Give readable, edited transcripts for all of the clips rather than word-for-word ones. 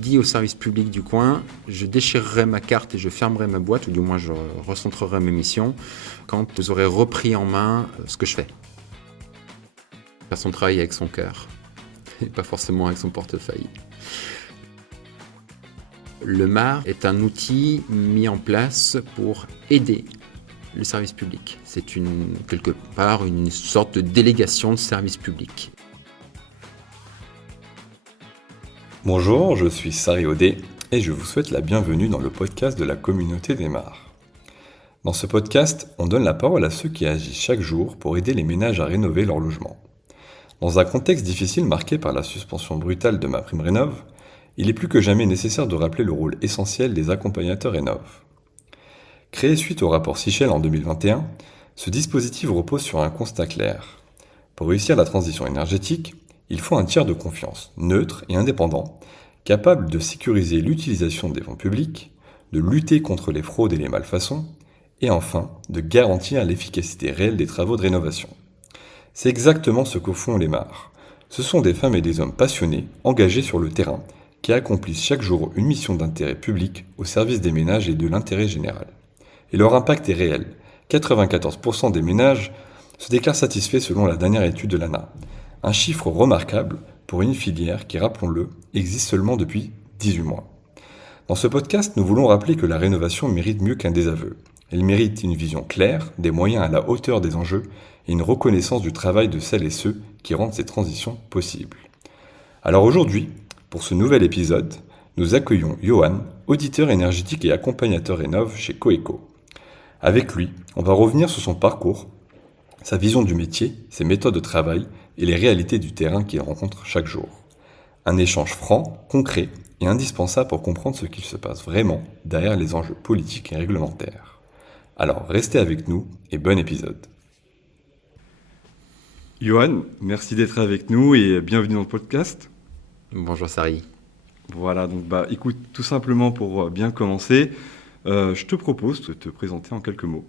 dit au service public du coin, je déchirerai ma carte et je fermerai ma boîte, ou du moins je recentrerai mes missions, quand vous aurez repris en main ce que je fais. Faire son travail avec son cœur, et pas forcément avec son portefeuille. Le MAR est un outil mis en place pour aider le service public. C'est quelque part une sorte de délégation de service public. Bonjour, je suis Sari Audet et je vous souhaite la bienvenue dans le podcast de la communauté des MAR. Dans ce podcast, on donne la parole à ceux qui agissent chaque jour pour aider les ménages à rénover leur logement. Dans un contexte difficile marqué par la suspension brutale de MaPrimeRénov', il est plus que jamais nécessaire de rappeler le rôle essentiel des accompagnateurs Rénov'. Créé suite au rapport Sichel en 2021, ce dispositif repose sur un constat clair. Pour réussir la transition énergétique, il faut un tiers de confiance, neutre et indépendant, capable de sécuriser l'utilisation des fonds publics, de lutter contre les fraudes et les malfaçons, et enfin de garantir l'efficacité réelle des travaux de rénovation. C'est exactement ce que font les MAR. Ce sont des femmes et des hommes passionnés, engagés sur le terrain, qui accomplissent chaque jour une mission d'intérêt public au service des ménages et de l'intérêt général. Et leur impact est réel. 94% des ménages se déclarent satisfaits selon la dernière étude de l'ANA. Un chiffre remarquable pour une filière qui, rappelons-le, existe seulement depuis 18 mois. Dans ce podcast, nous voulons rappeler que la rénovation mérite mieux qu'un désaveu. Elle mérite une vision claire, des moyens à la hauteur des enjeux et une reconnaissance du travail de celles et ceux qui rendent ces transitions possibles. Alors aujourd'hui, pour ce nouvel épisode, nous accueillons Johan, auditeur énergétique et accompagnateur Rénov' chez Coeco. Avec lui, on va revenir sur son parcours, sa vision du métier, ses méthodes de travail et les réalités du terrain qu'il rencontre chaque jour. Un échange franc, concret et indispensable pour comprendre ce qu'il se passe vraiment derrière les enjeux politiques et réglementaires. Alors restez avec nous et bon épisode. Johan, merci d'être avec nous et bienvenue dans le podcast. Bonjour Sari. Voilà, donc écoute, tout simplement pour bien commencer, je te propose de te présenter en quelques mots.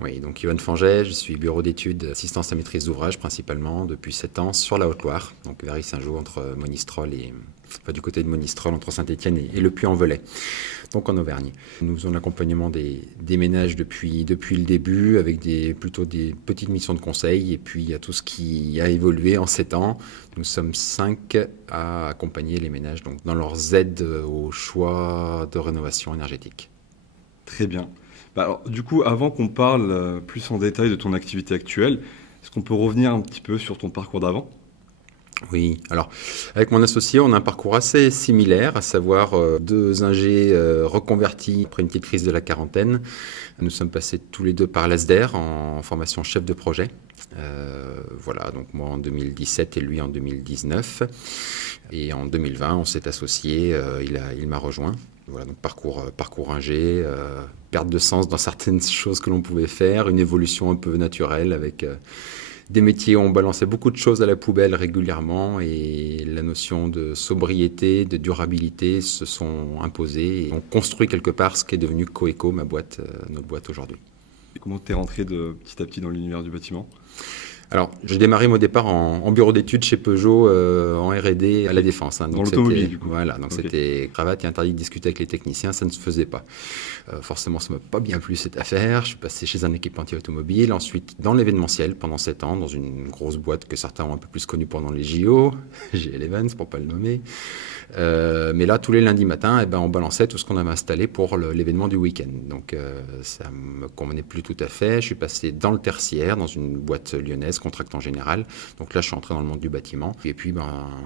Oui, donc Johan Fanget, je suis bureau d'études, assistance à maîtrise d'ouvrage principalement depuis 7 ans sur la Haute-Loire, donc vers Saint-Jean entre Monistrol et du côté de Monistrol entre Saint-Étienne et le Puy-en-Velay, donc en Auvergne. Nous faisons l'accompagnement des ménages depuis le début avec plutôt des petites missions de conseil et puis il y a tout ce qui a évolué en 7 ans. Nous sommes 5 à accompagner les ménages donc, dans leurs aides au choix de rénovation énergétique. Très bien. Alors, du coup, avant qu'on parle plus en détail de ton activité actuelle, est-ce qu'on peut revenir un petit peu sur ton parcours d'avant ? Oui, alors avec mon associé, on a un parcours assez similaire, à savoir 2 ingés reconvertis après une petite crise de la quarantaine. Nous sommes passés tous les deux par l'ASDER en formation chef de projet. Voilà, donc moi en 2017 et lui en 2019. Et en 2020, on s'est associés, il m'a rejoint. Voilà, donc parcours ingé, perte de sens dans certaines choses que l'on pouvait faire, une évolution un peu naturelle avec des métiers où on balançait beaucoup de choses à la poubelle régulièrement et la notion de sobriété, de durabilité se sont imposées et on construit quelque part ce qui est devenu Coeco, notre boîte aujourd'hui. Et comment tu es rentré petit à petit dans l'univers du bâtiment ? Alors, j'ai démarré au départ en bureau d'études chez Peugeot, en R&D à la Défense. Donc dans l'automobile, du coup. Voilà, donc okay. C'était cravate et interdit de discuter avec les techniciens, ça ne se faisait pas. Forcément, ça ne m'a pas bien plu cette affaire. Je suis passé chez un équipementier automobile, ensuite dans l'événementiel pendant 7 ans, dans une grosse boîte que certains ont un peu plus connue pendant les JO, GL Evans pour ne pas le nommer. Mais là, tous les lundis matins, on balançait tout ce qu'on avait installé pour l'événement du week-end. Donc, ça ne me convenait plus tout à fait. Je suis passé dans le tertiaire, dans une boîte lyonnaise, contractant général. Donc là, je suis entré dans le monde du bâtiment. Et puis,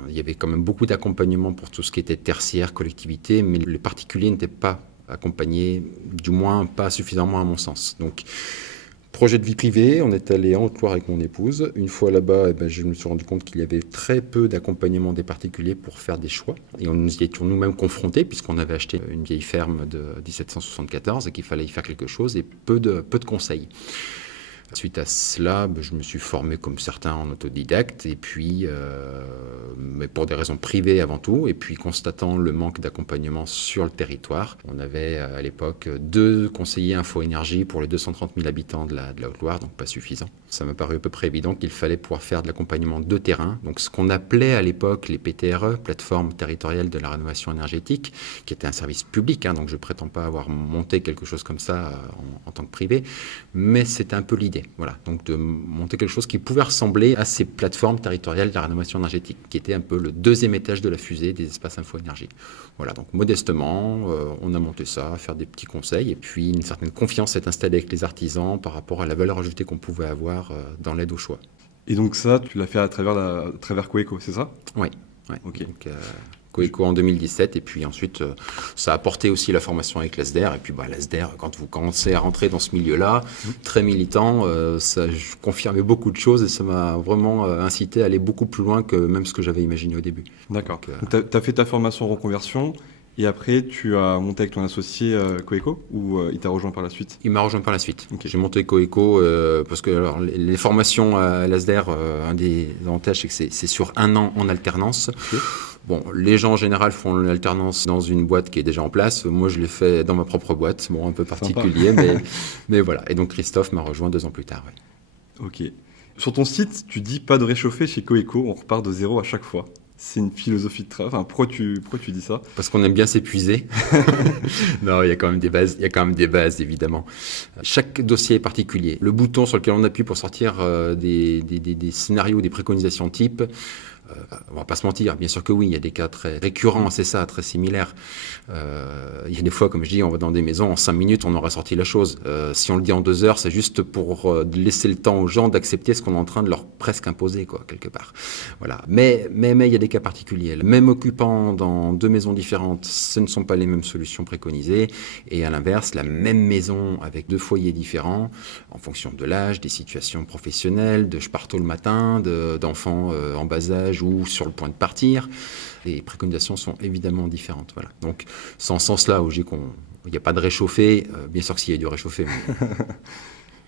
il y avait quand même beaucoup d'accompagnement pour tout ce qui était tertiaire, collectivité, mais les particuliers n'étaient pas accompagnés, du moins pas suffisamment à mon sens. Donc, projet de vie privée, on est allé en Haute-Loire avec mon épouse. Une fois là-bas, je me suis rendu compte qu'il y avait très peu d'accompagnement des particuliers pour faire des choix. Et nous y étions nous-mêmes confrontés, puisqu'on avait acheté une vieille ferme de 1774 et qu'il fallait y faire quelque chose, et peu de conseils. Suite à cela, je me suis formé comme certains en autodidacte, et puis, mais pour des raisons privées avant tout, et puis constatant le manque d'accompagnement sur le territoire, on avait à l'époque 2 conseillers info-énergie pour les 230 000 habitants de la Haute-Loire, donc pas suffisant. Ça m'a paru à peu près évident qu'il fallait pouvoir faire de l'accompagnement de terrain, donc ce qu'on appelait à l'époque les PTRE, plateformes territoriales de la rénovation énergétique, qui était un service public, donc je ne prétends pas avoir monté quelque chose comme ça en tant que privé, mais c'était un peu l'idée. Voilà, donc de monter quelque chose qui pouvait ressembler à ces plateformes territoriales de la rénovation énergétique, qui était un peu le 2e étage de la fusée des espaces info-énergie. Voilà, donc modestement, on a monté ça, faire des petits conseils, et puis une certaine confiance s'est installée avec les artisans par rapport à la valeur ajoutée qu'on pouvait avoir dans l'aide au choix. Et donc ça, tu l'as fait à travers Coeco, c'est ça? Oui. Ok. Donc, Coeco en 2017, et puis ensuite ça a apporté aussi la formation avec l'ASDER, et puis l'ASDER, quand vous commencez à rentrer dans ce milieu-là, très militant, ça confirmait beaucoup de choses, et ça m'a vraiment incité à aller beaucoup plus loin que même ce que j'avais imaginé au début. D'accord. Donc tu as fait ta formation en reconversion, et après tu as monté avec ton associé Coeco, ou il t'a rejoint par la suite? Il m'a rejoint par la suite. Ok. J'ai monté Coeco parce que alors, les formations à l'ASDER, un des avantages, c'est que c'est sur 1 an en alternance. Ok. Bon, les gens en général font l'alternance dans une boîte qui est déjà en place. Moi, je l'ai fait dans ma propre boîte, un peu particulier, mais voilà. Et donc Christophe m'a rejoint 2 ans plus tard. Ouais. Ok. Sur ton site, tu dis pas de réchauffer chez Coeco, on repart de zéro à chaque fois. C'est une philosophie de travail. Enfin, pourquoi tu dis ça? Parce qu'on aime bien s'épuiser. Non, il y a quand même des bases, évidemment. Chaque dossier est particulier. Le bouton sur lequel on appuie pour sortir des scénarios, des préconisations type, on va pas se mentir, bien sûr que oui, il y a des cas très récurrents, c'est ça, très similaires. Il y a des fois, comme je dis, on va dans des maisons, en 5 minutes, on aura sorti la chose. Si on le dit en 2 heures, c'est juste pour laisser le temps aux gens d'accepter ce qu'on est en train de leur presque imposer, quelque part. Voilà. Mais il y a des cas particuliers. Même occupant dans 2 maisons différentes, ce ne sont pas les mêmes solutions préconisées. Et à l'inverse, la même maison avec 2 foyers différents, en fonction de l'âge, des situations professionnelles, de je pars tôt le matin, d'enfants en bas âge ou sur le point de partir, les préconisations sont évidemment différentes. Voilà. Donc, c'est en ce sens-là où j'ai qu'il n'y a pas de réchauffé, bien sûr que s'il y a du réchauffé.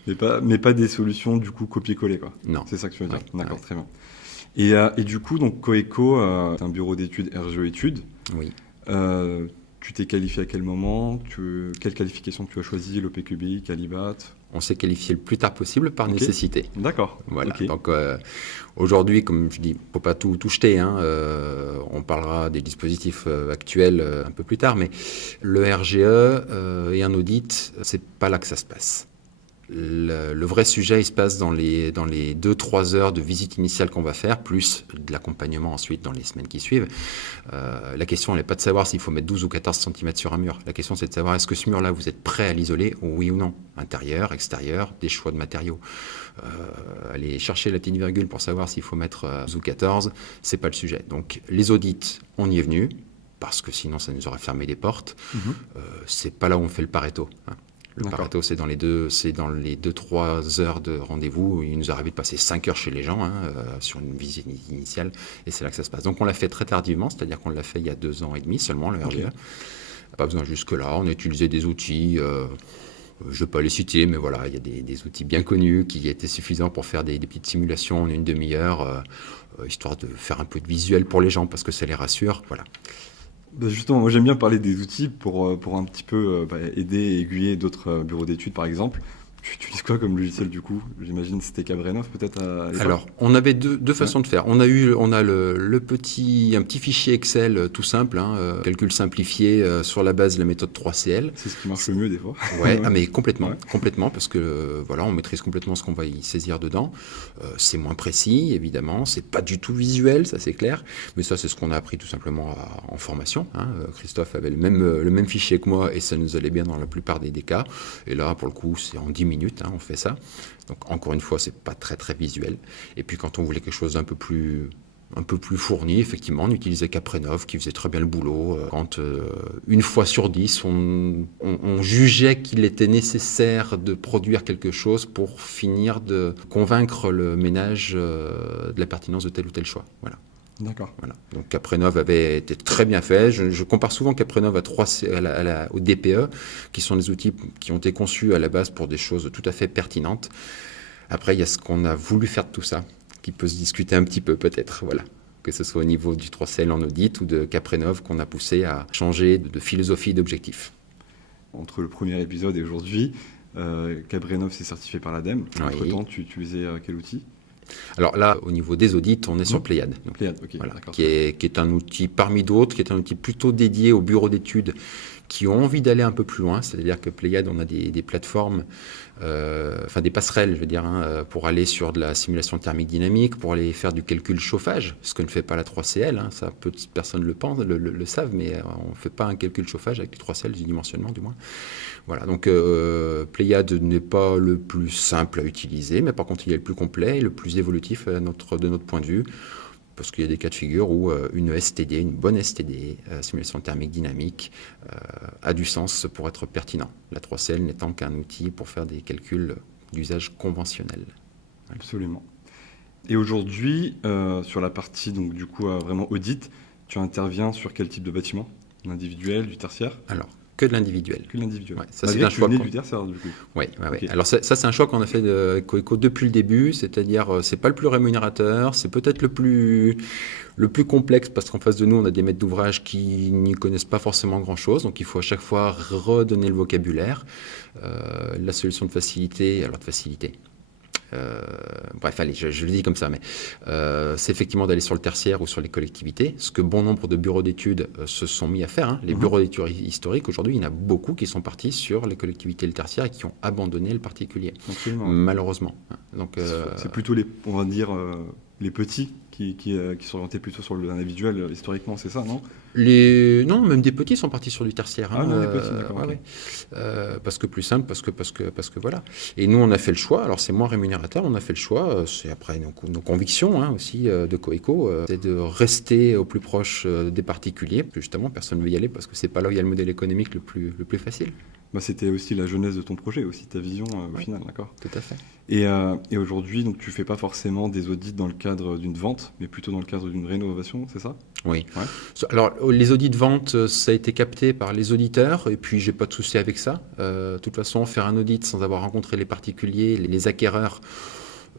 Mais pas des solutions du coup copier-coller, quoi. Non. C'est ça que tu veux dire. Ouais, D'accord, ouais. très bien. Et du coup, donc Coeco, c'est un bureau d'études RGE Études. Oui. Tu t'es qualifié à quel moment? Quelle qualification tu as choisi? L'OPQBI, Calibat? On s'est qualifié le plus tard possible par nécessité. D'accord. Voilà. Ok. Donc aujourd'hui, comme je dis, faut pas tout jeter. On parlera des dispositifs actuels un peu plus tard, mais le RGE et un audit, c'est pas là que ça se passe. Le vrai sujet, il se passe dans les 2-3 heures de visite initiale qu'on va faire, plus de l'accompagnement ensuite dans les semaines qui suivent. La question, elle n'est pas de savoir s'il faut mettre 12 ou 14 cm sur un mur. La question, c'est de savoir est-ce que ce mur-là, vous êtes prêt à l'isoler, oui ou non? Intérieur, extérieur, des choix de matériaux. Aller chercher la petite virgule pour savoir s'il faut mettre 12 ou 14, c'est pas le sujet. Donc les audits, on y est venu, parce que sinon, ça nous aurait fermé les portes. C'est pas là où on fait le Pareto. Le D'accord. Pareto, c'est dans les 2-3 heures de rendez-vous. Il nous arrive de passer 5 heures chez les gens sur une visite initiale, et c'est là que ça se passe. Donc on l'a fait très tardivement, c'est-à-dire qu'on l'a fait il y a 2 ans et demi seulement, le RGE. Pas besoin jusque-là. On a utilisé des outils, je ne vais pas les citer, mais voilà, il y a des outils bien connus qui étaient suffisants pour faire des petites simulations en une demi-heure, histoire de faire un peu de visuel pour les gens, parce que ça les rassure. Voilà. Bah justement, moi j'aime bien parler des outils pour un petit peu aider et aiguiller d'autres bureaux d'études par exemple. Tu utilises quoi comme logiciel du coup? J'imagine que c'était Cabrenov peut-être à l'époque. Alors, on avait deux façons de faire. On a un petit fichier Excel tout simple, calcul simplifié sur la base de la méthode 3CL. C'est ce qui marche le mieux des fois. Ouais, mais complètement, Ouais. complètement, parce que voilà, on maîtrise complètement ce qu'on va y saisir dedans. C'est moins précis, évidemment, c'est pas du tout visuel, ça c'est clair, mais ça c'est ce qu'on a appris tout simplement en formation. Christophe avait le même fichier que moi et ça nous allait bien dans la plupart des cas. Et là, pour le coup, c'est en 10 minutes, on fait ça. Donc encore une fois, c'est pas très très visuel. Et puis quand on voulait quelque chose d'un peu plus fourni, effectivement, on utilisait Caprenov qui faisait très bien le boulot. Quand une fois sur 10, on jugeait qu'il était nécessaire de produire quelque chose pour finir de convaincre le ménage de la pertinence de tel ou tel choix. Voilà. D'accord. Voilà. Donc Caprenov avait été très bien fait. Je compare souvent Caprenov au DPE, qui sont des outils qui ont été conçus à la base pour des choses tout à fait pertinentes. Après, il y a ce qu'on a voulu faire de tout ça, qui peut se discuter un petit peu peut-être, voilà. Que ce soit au niveau du 3CL en audit ou de Caprénov qu'on a poussé à changer de philosophie d'objectif. Entre le premier épisode et aujourd'hui, Caprénov s'est certifié par l'ADEME. Entre-temps, tu utilisais quel outil? Alors là, au niveau des audits, on est sur Pléiade. Donc, Pléiade, ok, voilà, d'accord. qui est un outil parmi d'autres, qui est un outil plutôt dédié aux bureaux d'études qui ont envie d'aller un peu plus loin. C'est-à-dire que Pléiade, on a des plateformes, des passerelles, je veux dire, pour aller sur de la simulation thermique dynamique, pour aller faire du calcul chauffage, ce que ne fait pas la 3CL. Ça, peu de personnes le savent, mais on ne fait pas un calcul chauffage avec du 3CL, du dimensionnement du moins. Voilà, donc Pléiade n'est pas le plus simple à utiliser, mais par contre, il est le plus complet et le plus évolutif de notre point de vue. Parce qu'il y a des cas de figure où une STD, une bonne STD, simulation thermique dynamique, a du sens pour être pertinent. La 3CL n'étant qu'un outil pour faire des calculs d'usage conventionnel. Absolument. Et aujourd'hui, sur la partie donc, du coup, vraiment audit, tu interviens sur quel type de bâtiment? L'individuel, du tertiaire? Alors, que de l'individuel. Que l'individuel. Ouais, ça, c'est un choix. Du tertiaire, du coup. Oui, Okay. Alors ça, c'est un choix qu'on a fait de Coeco depuis le début, c'est-à-dire c'est pas le plus rémunérateur, c'est peut-être le plus complexe parce qu'en face de nous, on a des maîtres d'ouvrage qui n'y connaissent pas forcément grand-chose, donc il faut à chaque fois redonner le vocabulaire. La solution de facilité, bref, allez, je le dis comme ça, mais c'est effectivement d'aller sur le tertiaire ou sur les collectivités, ce que bon nombre de bureaux d'études se sont mis à faire. Les bureaux d'études historiques, aujourd'hui, il y en a beaucoup qui sont partis sur les collectivités et le tertiaire et qui ont abandonné le particulier, malheureusement. Donc, c'est plutôt, on va dire, les petits qui sont orientés plutôt sur l'individuel, historiquement, c'est ça, non? Non, même des petits sont partis sur du tertiaire. Ah non, les petits, d'accord. Okay. Parce que plus simple, parce que voilà. Et nous, on a fait le choix, alors c'est moins rémunérateur, on a fait le choix, c'est après nos convictions aussi de Coeco, c'est de rester au plus proche des particuliers, parce que justement, personne ne veut y aller parce que c'est pas là où il y a le modèle économique le plus facile. C'était aussi la jeunesse de ton projet, aussi ta vision au final, d'accord? Tout à fait. Et aujourd'hui, donc, tu ne fais pas forcément des audits dans le cadre d'une vente, mais plutôt dans le cadre d'une rénovation, c'est ça? Oui. Ouais. Alors, les audits de vente, ça a été capté par les auditeurs, et puis j'ai pas de souci avec ça. De toute façon, faire un audit sans avoir rencontré les particuliers, les acquéreurs,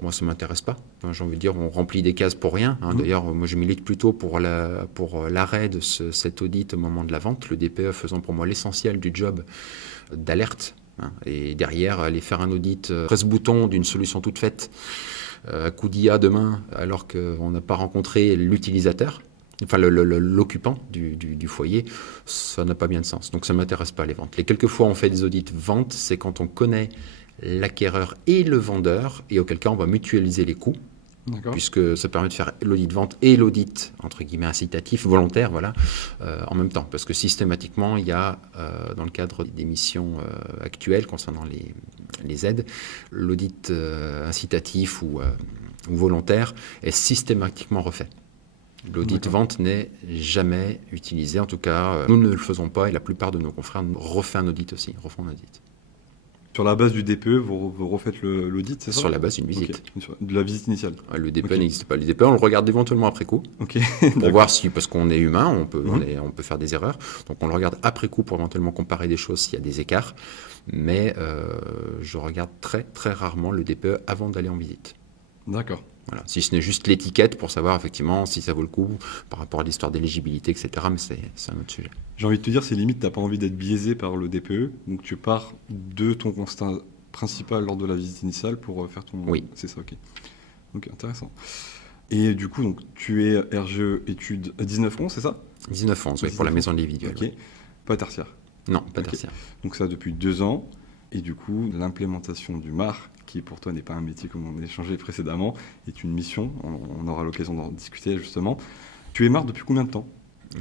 moi, ça ne m'intéresse pas. J'ai envie de dire, on remplit des cases pour rien. D'ailleurs, moi, je milite plutôt pour l'arrêt de cet audit au moment de la vente, le DPE faisant pour moi l'essentiel du job d'alerte. Et derrière, aller faire un audit presse-bouton d'une solution toute faite, à coup d'IA demain, alors qu'on n'a pas rencontré l'utilisateur, enfin l'occupant du foyer, ça n'a pas bien de sens. Donc ça ne m'intéresse pas les ventes. Les quelques fois on fait des audits ventes, c'est quand on connaît l'acquéreur et le vendeur, et auquel cas on va mutualiser les coûts. Puisque ça permet de faire l'audit de vente et l'audit, entre guillemets, incitatif, volontaire, voilà, en même temps. Parce que systématiquement, il y a, dans le cadre des missions actuelles concernant les aides, l'audit incitatif ou volontaire est systématiquement refait. L'audit vente n'est jamais utilisé, en tout cas, nous ne le faisons pas, et la plupart de nos confrères refont un audit aussi, refont un audit. Sur la base du DPE, vous refaites l'audit, c'est ça? Sur la base d'une visite. Okay. De la visite initiale. Le DPE n'existe pas. Le DPE, on le regarde éventuellement après coup. Pour voir si, parce qu'on est humain, on peut faire des erreurs. Donc on le regarde après coup pour éventuellement comparer des choses s'il y a des écarts. Mais je regarde très très rarement le DPE avant d'aller en visite. D'accord. Voilà. Si ce n'est juste l'étiquette pour savoir effectivement si ça vaut le coup par rapport à l'histoire d'éligibilité, etc. Mais c'est un autre sujet. J'ai envie de te dire, c'est limite, tu n'as pas envie d'être biaisé par le DPE. Donc tu pars de ton constat principal lors de la visite initiale pour faire ton... Oui. C'est ça, ok. Ok, intéressant. Et du coup, donc, tu es RGE études 1911, c'est ça? 1911, oui, pour la maison individuelle. Ok. Ouais. Pas tertiaire? Non, pas tertiaire. Donc ça depuis 2 ans. Et du coup, l'implémentation du MAR, qui pour toi n'est pas un métier comme on a échangé précédemment, est une mission. On aura l'occasion d'en discuter justement. Tu es MAR depuis combien de temps?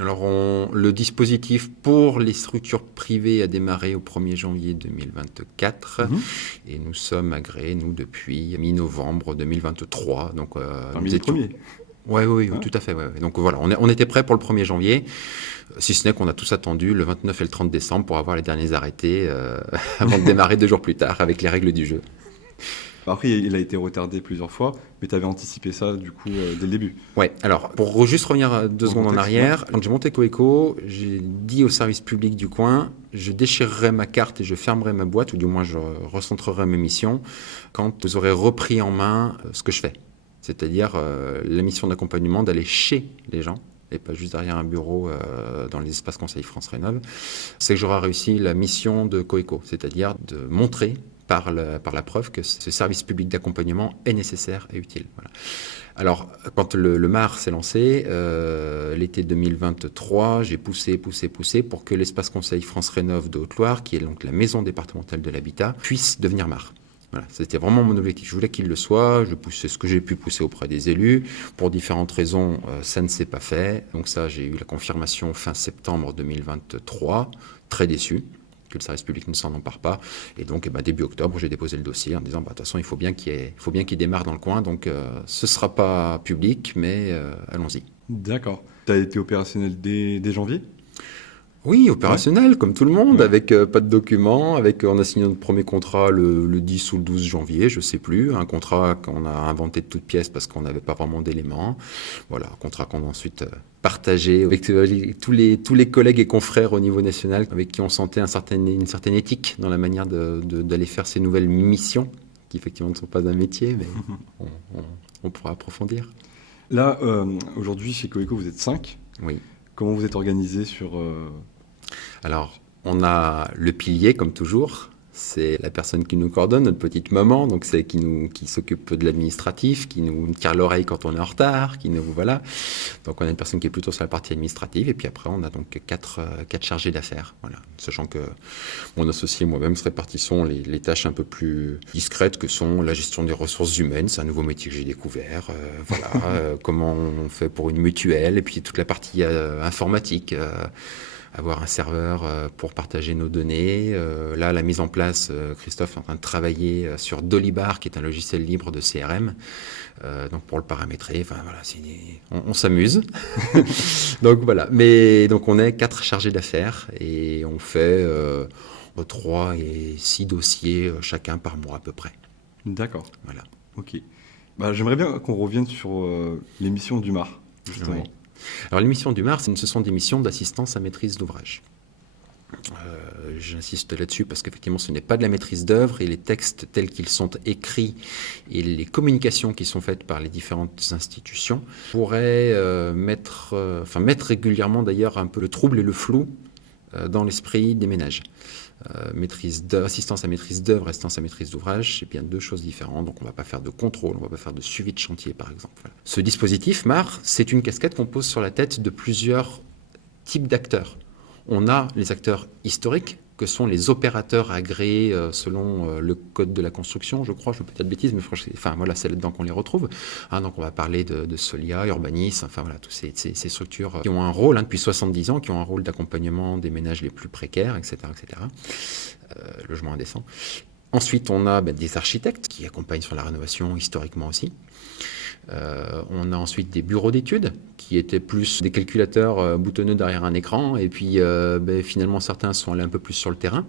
Alors, le dispositif pour les structures privées a démarré au 1er janvier 2024 et nous sommes agréés, nous, depuis mi-novembre 2023. Donc, parmi les premiers. Oui, tout à fait. Ouais. Donc voilà, on était prêts pour le 1er janvier, si ce n'est qu'on a tous attendu le 29 et le 30 décembre pour avoir les derniers arrêtés avant de démarrer 2 jours plus tard avec les règles du jeu. Après, il a été retardé plusieurs fois, mais tu avais anticipé ça du coup dès le début. Ouais, alors pour juste revenir 2 secondes en contexte, arrière, ouais. quand j'ai monté Coeco, j'ai dit au service public du coin, je déchirerai ma carte et je fermerai ma boîte, ou du moins je recentrerai mes missions, quand vous aurez repris en main ce que je fais. C'est-à-dire la mission d'accompagnement d'aller chez les gens, et pas juste derrière un bureau dans les espaces conseils France Rénov', c'est que j'aurai réussi la mission de Coeco, c'est-à-dire de montrer par la preuve que ce service public d'accompagnement est nécessaire et utile. Voilà. Alors, quand le MAR s'est lancé, l'été 2023, j'ai poussé pour que l'espace conseil France Rénov' de Haute-Loire, qui est donc la maison départementale de l'habitat, puisse devenir MAR. Voilà, c'était vraiment mon objectif. Je voulais qu'il le soit. Je poussais ce que j'ai pu pousser auprès des élus. Pour différentes raisons, ça ne s'est pas fait. Donc ça, j'ai eu la confirmation fin septembre 2023. Très déçu que le service public ne s'en empare pas. Et donc, début octobre, j'ai déposé le dossier en disant, de toute façon, il faut bien qu'il démarre dans le coin. Donc, ce ne sera pas public, mais allons-y. D'accord. Tu as été opérationnel dès janvier? Oui, opérationnel, comme tout le monde, Ouais. avec pas de documents, on a signé notre premier contrat le 10 ou le 12 janvier, je ne sais plus, un contrat qu'on a inventé de toutes pièces parce qu'on n'avait pas vraiment d'éléments. Voilà, un contrat qu'on a ensuite partagé avec tous les collègues et confrères au niveau national avec qui on sentait une certaine éthique dans la manière d'aller faire ces nouvelles missions, qui effectivement ne sont pas un métier, mais on pourra approfondir. Là, aujourd'hui, chez Coeco, vous êtes 5. Oui. Comment vous êtes organisé sur... Alors, on a le pilier, comme toujours. C'est la personne qui nous coordonne, notre petite maman, donc c'est qui s'occupe de l'administratif, qui nous tire l'oreille quand on est en retard, voilà. Donc on a une personne qui est plutôt sur la partie administrative, et puis après on a donc quatre chargés d'affaires, voilà. Sachant que mon associé et moi-même se répartissons les tâches un peu plus discrètes que sont la gestion des ressources humaines, c'est un nouveau métier que j'ai découvert, comment on fait pour une mutuelle, et puis toute la partie informatique. Avoir un serveur pour partager nos données. Là, la mise en place, Christophe est en train de travailler sur Dolibar, qui est un logiciel libre de CRM, donc pour le paramétrer. Enfin, voilà, on s'amuse. Donc voilà. Mais donc on est 4 chargés d'affaires et on fait 3 et 6 dossiers chacun par mois à peu près. D'accord. Voilà. Ok. J'aimerais bien qu'on revienne sur l'émission du MAR, justement. Oui. Alors les missions du MAR, ce sont des missions d'assistance à maîtrise d'ouvrage. J'insiste là-dessus parce qu'effectivement ce n'est pas de la maîtrise d'œuvre et les textes tels qu'ils sont écrits et les communications qui sont faites par les différentes institutions pourraient mettre régulièrement d'ailleurs un peu le trouble et le flou dans l'esprit des ménages. Assistance à maîtrise d'œuvre, assistance à maîtrise d'ouvrage, c'est bien 2 choses différentes. Donc on ne va pas faire de contrôle, on ne va pas faire de suivi de chantier par exemple. Voilà. Ce dispositif MAR, c'est une casquette qu'on pose sur la tête de plusieurs types d'acteurs. On a les acteurs historiques, que sont les opérateurs agréés selon le code de la construction, je crois, je peux peut-être de bêtises, mais c'est là-dedans qu'on les retrouve. Donc on va parler de Solia, Urbanis, toutes ces structures qui ont un rôle depuis 70 ans, qui ont un rôle d'accompagnement des ménages les plus précaires, etc. Logement indécent. Ensuite, on a des architectes qui accompagnent sur la rénovation historiquement aussi. On a ensuite des bureaux d'études qui étaient plus des calculateurs boutonneux derrière un écran et puis finalement certains sont allés un peu plus sur le terrain.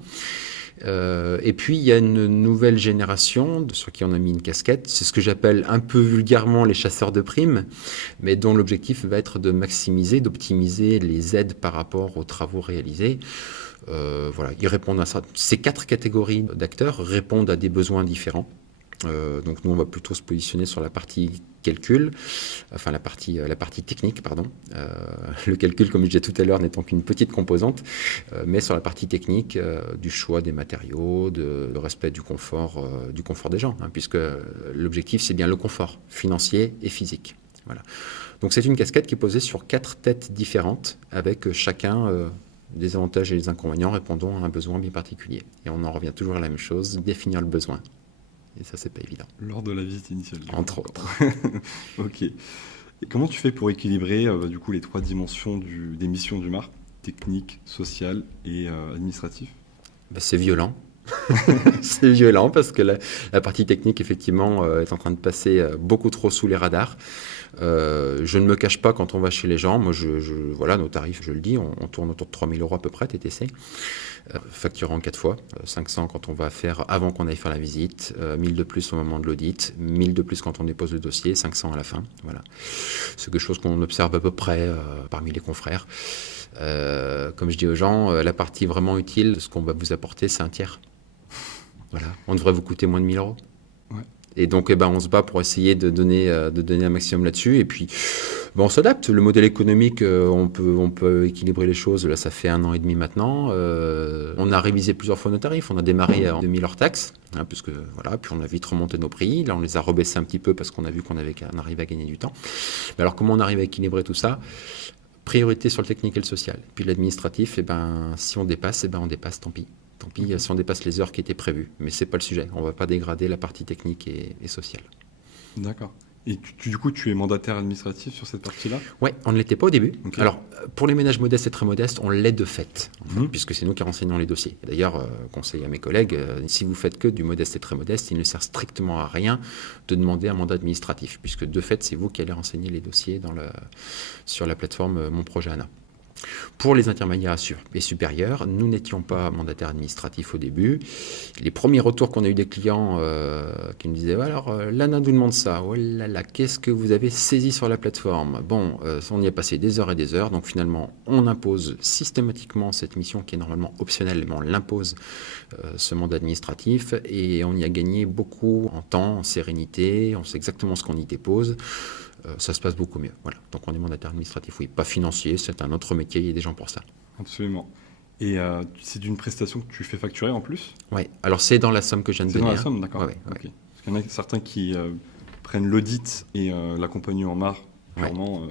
Et puis il y a une nouvelle génération sur qui on a mis une casquette, c'est ce que j'appelle un peu vulgairement les chasseurs de primes, mais dont l'objectif va être de maximiser, d'optimiser les aides par rapport aux travaux réalisés. Ils répondent à ça. Ces 4 catégories d'acteurs répondent à des besoins différents. Donc nous on va plutôt se positionner sur la partie calcul, la partie technique, pardon. Le calcul, comme je disais tout à l'heure, n'étant qu'une petite composante, mais sur la partie technique du choix des matériaux, le respect du confort des gens, puisque l'objectif c'est bien le confort financier et physique. Voilà. Donc c'est une casquette qui est posée sur 4 têtes différentes, avec chacun des avantages et des inconvénients répondant à un besoin bien particulier. Et on en revient toujours à la même chose, définir le besoin. Et ça, c'est pas évident. Lors de la visite initiale. Entre autres. Ok. Et comment tu fais pour équilibrer les 3 dimensions des missions du MAR, technique, sociale et administratif? C'est violent. C'est violent parce que la partie technique, effectivement, est en train de passer beaucoup trop sous les radars. Je ne me cache pas quand on va chez les gens. Moi, voilà, nos tarifs, je le dis, on tourne autour de 3 000 € à peu près, TTC. Facturant 4 fois, 500 quand on va faire avant qu'on aille faire la visite, 1000 de plus au moment de l'audit, 1000 de plus quand on dépose le dossier, 500 à la fin. Voilà. C'est quelque chose qu'on observe à peu près parmi les confrères. Comme je dis aux gens, la partie vraiment utile de ce qu'on va vous apporter, c'est un tiers. Voilà. On devrait vous coûter moins de 1000 €. Ouais. Et donc, on se bat pour essayer de donner un maximum là-dessus. Et puis, on s'adapte. Le modèle économique, on peut équilibrer les choses. Là, ça fait 1 an et demi maintenant. On a révisé plusieurs fois nos tarifs. On a démarré en 2000 hors taxes, puisque voilà. Puis on a vite remonté nos prix. Là, on les a rebaissés un petit peu parce qu'on a vu qu'on arrivait à gagner du temps. Mais alors, comment on arrive à équilibrer tout ça ? Priorité sur le technique et le social. Puis l'administratif, si on dépasse, on dépasse, tant pis. Tant pis si on dépasse les heures qui étaient prévues. Mais ce n'est pas le sujet. On ne va pas dégrader la partie technique et sociale. D'accord. Et du coup, tu es mandataire administratif sur cette partie-là ? Oui, on ne l'était pas au début. Okay. Alors, pour les ménages modestes et très modestes, on l'est de fait, puisque c'est nous qui renseignons les dossiers. D'ailleurs, conseil à mes collègues, si vous faites que du modeste et très modeste, il ne sert strictement à rien de demander un mandat administratif, puisque de fait, c'est vous qui allez renseigner les dossiers sur la plateforme Mon Projet ANA. Pour les intermédiaires et supérieurs, nous n'étions pas mandataires administratifs au début. Les premiers retours qu'on a eu des clients qui nous disaient alors l'ANA nous demande ça, oh là là, qu'est-ce que vous avez saisi sur la plateforme ? Bon, on y a passé des heures et des heures, donc finalement on impose systématiquement cette mission qui est normalement optionnelle, mais on l'impose ce mandat administratif et on y a gagné beaucoup en temps, en sérénité, on sait exactement ce qu'on y dépose. Ça se passe beaucoup mieux. Voilà. Donc on est mandataire administratif, oui, pas financier, c'est un autre métier, il y a des gens pour ça. Absolument. Et c'est d'une prestation que tu fais facturer en plus ? Oui, alors c'est dans la somme que je viens de donner. C'est dans la somme, d'accord. Ouais. Okay. Parce qu'il y en a certains qui prennent l'audit et l'accompagnement en marge, purement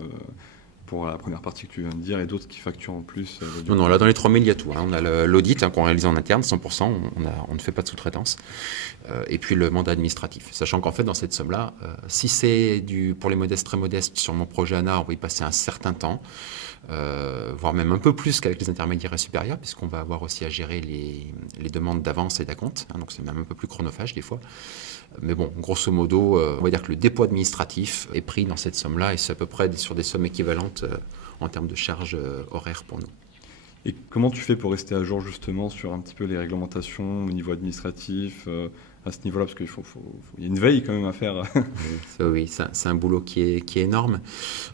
pour la première partie que tu viens de dire, et d'autres qui facturent en plus. Non, là dans les 3000, il y a tout. On a l'audit qu'on réalise en interne, 100%, on ne fait pas de sous-traitance. Et puis le mandat administratif. Sachant qu'en fait, dans cette somme-là, si c'est pour les modestes, très modestes, sur mon projet ANA, on va y passer un certain temps, voire même un peu plus qu'avec les intermédiaires et supérieurs, puisqu'on va avoir aussi à gérer les demandes d'avance et d'acompte. Donc c'est même un peu plus chronophage des fois. Mais bon, grosso modo, on va dire que le dépôt administratif est pris dans cette somme-là et c'est à peu près sur des sommes équivalentes en termes de charges horaires pour nous. Et comment tu fais pour rester à jour justement sur un petit peu les réglementations au niveau administratif à ce niveau-là, parce qu'il y a une veille quand même à faire. Oui, c'est un boulot qui est énorme.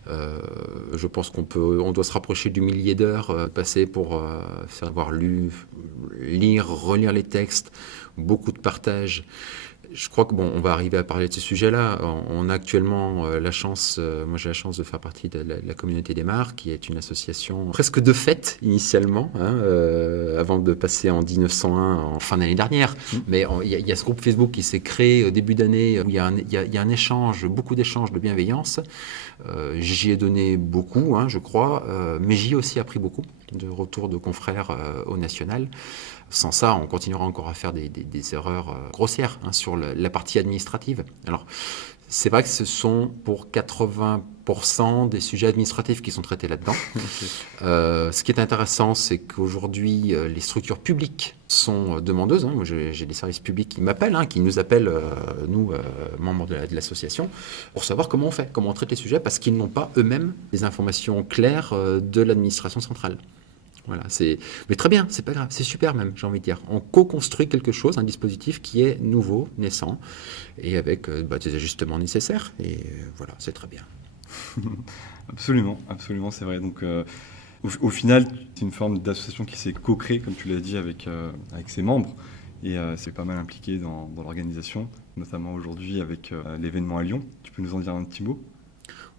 Je pense on doit se rapprocher du millier d'heures passées pour avoir lire, relire les textes, beaucoup de partage. Je crois que on va arriver à parler de ce sujet-là. On a actuellement la chance, moi j'ai la chance de faire partie de la communauté des mares, qui est une association presque de fête initialement, avant de passer en 1901 en fin d'année dernière. Mais il y a ce groupe Facebook qui s'est créé au début d'année où il y a un échange, beaucoup d'échanges de bienveillance. J'y ai donné beaucoup, je crois, mais j'y ai aussi appris beaucoup de retours de confrères au national. Sans ça, on continuera encore à faire des erreurs grossières sur la partie administrative. Alors, c'est vrai que ce sont pour 80% des sujets administratifs qui sont traités là-dedans. Ce qui est intéressant, c'est qu'aujourd'hui, les structures publiques sont demandeuses. Moi, j'ai des services publics qui m'appellent, qui nous appellent, nous, membres de l'association, pour savoir comment on fait, comment on traite les sujets, parce qu'ils n'ont pas eux-mêmes des informations claires de l'administration centrale. Voilà, mais très bien, c'est pas grave, c'est super même, j'ai envie de dire. On co-construit quelque chose, un dispositif qui est nouveau, naissant, et avec des ajustements nécessaires. Et voilà, c'est très bien. Absolument, c'est vrai. Donc, au final, c'est une forme d'association qui s'est co-créée, comme tu l'as dit, avec ses membres. Et c'est pas mal impliqué dans l'organisation, notamment aujourd'hui avec l'événement à Lyon. Tu peux nous en dire un petit mot ?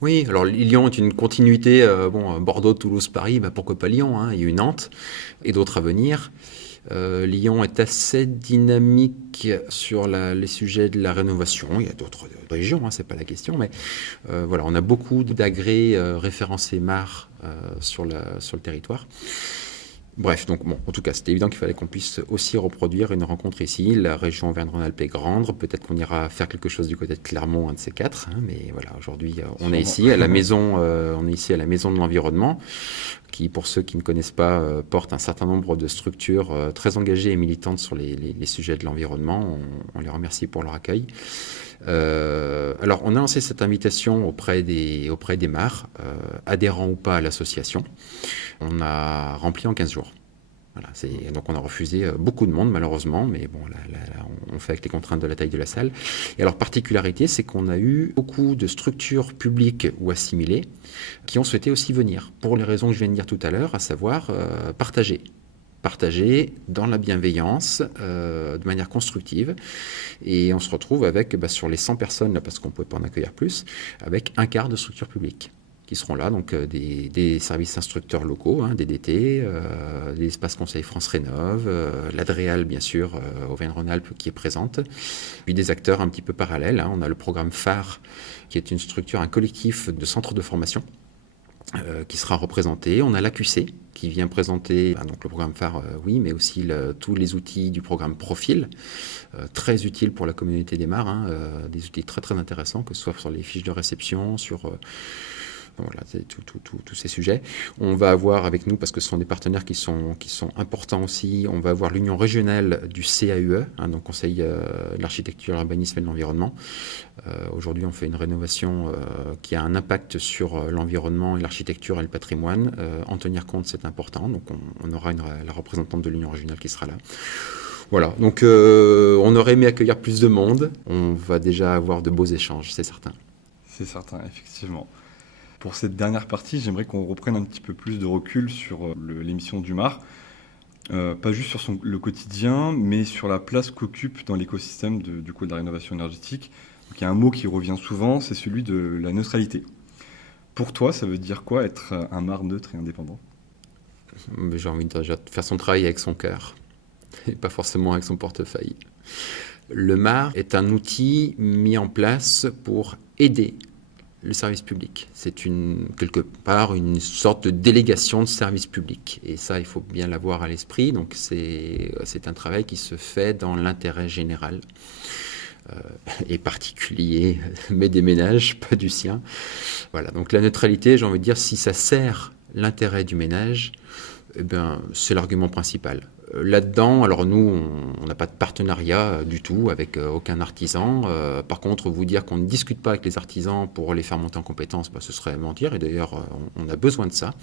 Oui, alors Lyon est une continuité, Bordeaux, Toulouse, Paris, pourquoi pas Lyon, il y a eu Nantes et d'autres à venir. Lyon est assez dynamique sur les sujets de la rénovation, il y a d'autres régions, c'est pas la question, mais on a beaucoup d'agrès référencés MAR sur le territoire. Bref, donc bon, en tout cas, c'était évident qu'il fallait qu'on puisse aussi reproduire une rencontre ici. La région Auvergne-Rhône-Alpes est grande. Peut-être qu'on ira faire quelque chose du côté de Clermont, un de ces quatre. Mais voilà, aujourd'hui, on est ici à la maison, on est ici à la maison de l'environnement, qui, pour ceux qui ne connaissent pas, porte un certain nombre de structures très engagées et militantes sur les sujets de l'environnement. On les remercie pour leur accueil. Alors, on a lancé cette invitation auprès des mares, adhérents ou pas à l'association. On a rempli en 15 jours. Voilà, donc on a refusé beaucoup de monde malheureusement, mais bon, là, on fait avec les contraintes de la taille de la salle. Et alors, particularité, c'est qu'on a eu beaucoup de structures publiques ou assimilées qui ont souhaité aussi venir, pour les raisons que je viens de dire tout à l'heure, à savoir partager dans la bienveillance, de manière constructive. Et on se retrouve avec, sur les 100 personnes, là, parce qu'on ne pouvait pas en accueillir plus, avec un quart de structures publiques qui seront là, donc des services instructeurs locaux, des DT, des espaces conseils France Rénov, l'Adréal, bien sûr, Auvergne-Rhône-Alpes qui est présente, puis des acteurs un petit peu parallèles. On a le programme phare, qui est une structure, un collectif de centres de formation, qui sera représenté. On a l'AQC qui vient présenter donc le programme phare, oui, mais aussi tous les outils du programme Profil, très utiles pour la communauté des mares, des outils très très intéressants, que ce soit sur les fiches de réception, sur voilà, c'est tous ces sujets. On va avoir avec nous, parce que ce sont des partenaires qui sont importants aussi, on va avoir l'union régionale du CAUE, donc Conseil de l'architecture, l'urbanisme et de l'environnement. Aujourd'hui, on fait une rénovation qui a un impact sur l'environnement et l'architecture et le patrimoine. En tenir compte, c'est important. Donc, on aura la représentante de l'union régionale qui sera là. Voilà, donc on aurait aimé accueillir plus de monde. On va déjà avoir de beaux échanges, c'est certain. C'est certain, effectivement. Pour cette dernière partie, j'aimerais qu'on reprenne un petit peu plus de recul sur l'émission du MAR. Pas juste sur le quotidien, mais sur la place qu'occupe dans l'écosystème de la rénovation énergétique. Donc, il y a un mot qui revient souvent, c'est celui de la neutralité. Pour toi, ça veut dire quoi être un MAR neutre et indépendant ? J'ai envie de faire son travail avec son cœur, et pas forcément avec son portefeuille. Le MAR est un outil mis en place pour aider le service public. C'est quelque part une sorte de délégation de service public. Et ça, il faut bien l'avoir à l'esprit. Donc, c'est un travail qui se fait dans l'intérêt général et particulier, mais des ménages, pas du sien. Voilà. Donc, la neutralité, j'ai envie de dire, si ça sert l'intérêt du ménage, eh bien, c'est l'argument principal. Là-dedans, alors nous, on n'a pas de partenariat du tout avec aucun artisan. Par contre, vous dire qu'on ne discute pas avec les artisans pour les faire monter en compétences, ce serait mentir. Et d'ailleurs, on a besoin de ça.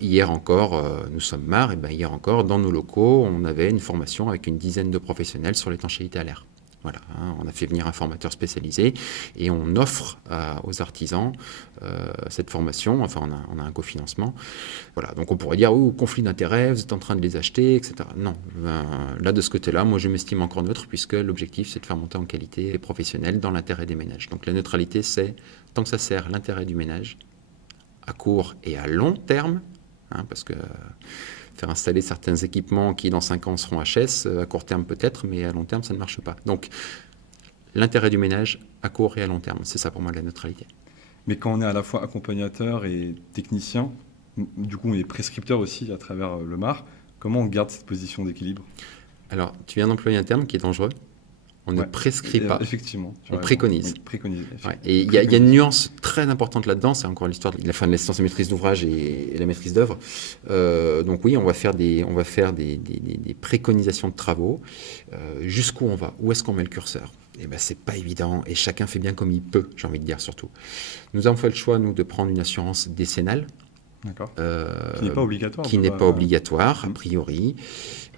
Hier encore, nous sommes MAR, et hier encore, dans nos locaux, on avait une formation avec une dizaine de professionnels sur l'étanchéité à l'air. Voilà, on a fait venir un formateur spécialisé et on offre aux artisans cette formation. Enfin, on a un cofinancement. Voilà, donc on pourrait dire, conflit d'intérêts, vous êtes en train de les acheter, etc. Non, là, de ce côté-là, moi, je m'estime encore neutre puisque l'objectif, c'est de faire monter en qualité les professionnels dans l'intérêt des ménages. Donc la neutralité, c'est, tant que ça sert l'intérêt du ménage, à court et à long terme, parce que faire installer certains équipements qui, dans 5 ans, seront HS, à court terme peut-être, mais à long terme, ça ne marche pas. Donc, l'intérêt du ménage, à court et à long terme, c'est ça pour moi la neutralité. Mais quand on est à la fois accompagnateur et technicien, du coup, on est prescripteur aussi à travers le MAR, comment on garde cette position d'équilibre ? Alors, tu viens d'employer un terme qui est dangereux. On ne prescrit pas, effectivement, on préconise. Oui, préconise. Ouais. Et il y a une nuance très importante là-dedans, c'est encore l'histoire de la fin de l'assistance et maîtrise d'ouvrage et la maîtrise d'œuvre. Donc oui, on va faire des préconisations de travaux. Jusqu'où on va ? Où est-ce qu'on met le curseur ? C'est pas évident et chacun fait bien comme il peut, j'ai envie de dire surtout. Nous avons fait le choix, nous, de prendre une assurance décennale. D'accord. Qui n'est pas obligatoire. Qui n'est pas obligatoire, a priori.